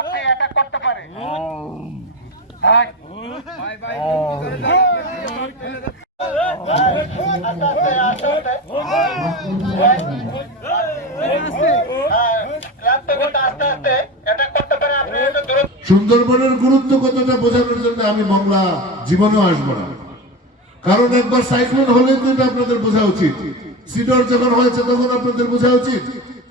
আপনি অ্যাটাক করতে পারে। সুন্দরবনের গুরুত্ব কতটা বোঝানোর জন্য আমি বাংলা জীবনেও আসবো না, কারণ একবার সাইক্লোন হলে তো এটা আপনাদের বোঝা উচিত। সিডর যখন হয়েছে তখন আপনাদের বোঝা উচিত,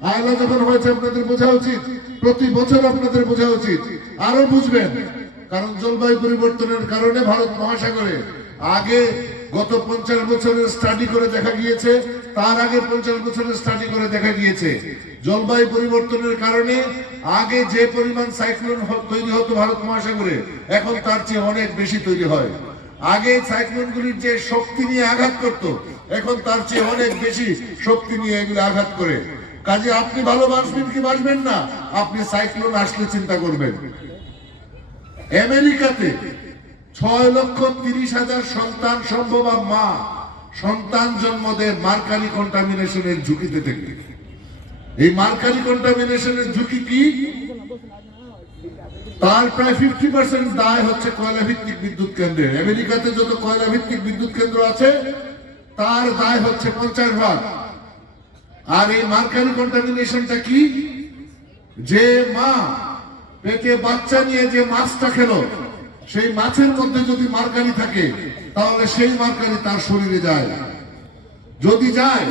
আয়লা যখন হয়েছে আপনাদের বোঝা উচিত, প্রতি বছর আপনাদের বোঝা উচিত। আরো বুঝবেন, কারণ জলবায়ু পরিবর্তনের কারণে ভারত মহাসাগরে আগে গত 50 বছরের স্টাডি করে দেখা গিয়েছে, তার আগে 50 বছরের স্টাডি করে দেখা গিয়েছে জলবায়ু পরিবর্তনের কারণে আগে যে পরিমাণ সাইক্লোন তৈরি হতো ভারত মহাসাগরে, এখন তার চেয়ে অনেক বেশি তৈরি হয়। আগে সাইক্লোনগুলির যে শক্তি নিয়ে আঘাত করত, এখন তার চেয়ে অনেক বেশি শক্তি নিয়ে এগুলো আঘাত করে। কাজে আপনি ভালোবাসবেন কি বাসবেন না, আপনি সাইক্লোন আসলে চিন্তা করবেন। আমেরিকাতে 6,30,000 সন্তান সম্ভবা মা সন্তান জন্ম দেয় মার্কারি কন্টামিনেশনের ঝুঁকিতে থেকে। এই মার্কারি কন্টামিনেশনের ঝুঁকি কি? তার প্রায় 50% দায় হচ্ছে কয়লা ভিত্তিক বিদ্যুৎ কেন্দ্রের। আমেরিকাতে যত কয়লা ভিত্তিক বিদ্যুৎ কেন্দ্র আছে তার দায় হচ্ছে 50%। আর এই মার্কারি কন্টামিনেশনটা কি? যে মা পেটে বাচ্চা নিয়ে যে মাছটা খেলো, সেই মাছের মধ্যে যদি মার্কারি থাকে তাহলে সেই মার্কারি তার শরীরে যায়। যদি যায়,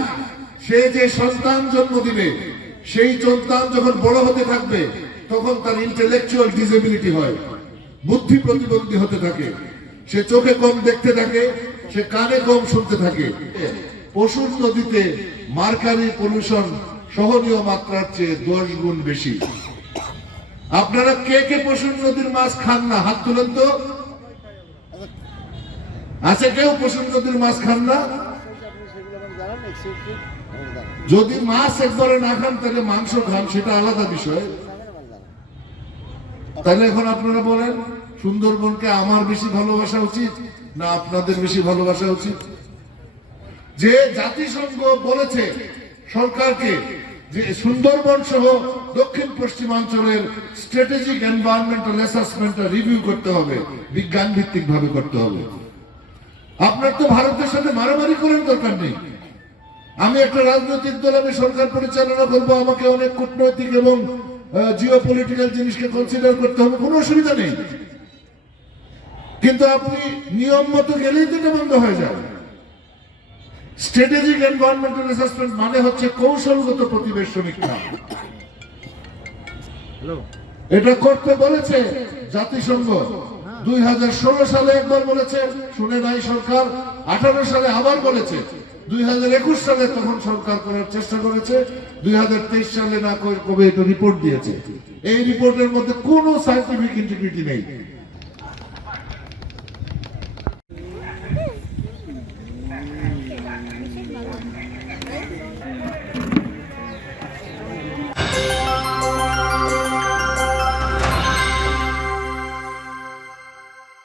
সে যে সন্তান জন্ম দিবে সেই সন্তান যখন বড় হতে থাকবে তখন তার ইন্টেলেকচুয়াল ডিসেবিলিটি হয়, বুদ্ধি প্রতিবন্ধী হতে থাকে, সে চোখে কম দেখতে থাকে, সে কানে কম শুনতে থাকে। পশুর নদীতে মার্কারি পলিউশন সহনীয় মাত্রার চেয়ে 10 গুণ বেশি। আপনারা কে কে পশুর নদীর মাছ খান না? হাত তুলেন তো। আছে কেউ পশুর নদীর মাছ খান না? যদি মাছ একবারে না খান তাহলে মাংস খান, সেটা আলাদা বিষয়। তাহলে এখন আপনারা বলেন, সুন্দরবনকে আমার বেশি ভালোবাসা উচিত না আপনাদের বেশি ভালোবাসা উচিত? যে জাতিসংঘ বলেছে সরকারকে যে সুন্দরবন সহ দক্ষিণ পশ্চিমাঞ্চলের স্ট্র্যাটেজিক এনভায়রনমেন্টাল অ্যাসেসমেন্ট রিভিউ করতে হবে, বিজ্ঞান ভিত্তিক ভাবে করতে হবে। আপনার তো ভারতের সাথে মারামারি করার দরকার নেই। আমি একটা রাজনৈতিক দল, আমি সরকার পরিচালনা করবো, আমাকে অনেক কূটনৈতিক এবং জিওপলিটিক্যাল জিনিসকে কনসিডার করতে হবে, কোনো অসুবিধা নেই। কিন্তু আপনি নিয়ম মতো গেলেই তো এটা বন্ধ হয়ে যায়। স্ট্র্যাটেজিক এনভায়রনমেন্টাল অ্যাসেসমেন্ট মানে হচ্ছে কৌশলগত পরিবেশ সমীক্ষা। এটা করতে বলেছে জাতিসংঘ 2016 সালে একবার বলেছে, শুনে নাই সরকার। 18 সালে আবার বলেছে, 2021 সালে তখন সরকার করার চেষ্টা করেছে, 2023 সালে না কবে এটা রিপোর্ট দিয়েছে। এই রিপোর্টের মধ্যে কোনো সায়েন্টিফিক ইন্টিগ্রিটি নেই।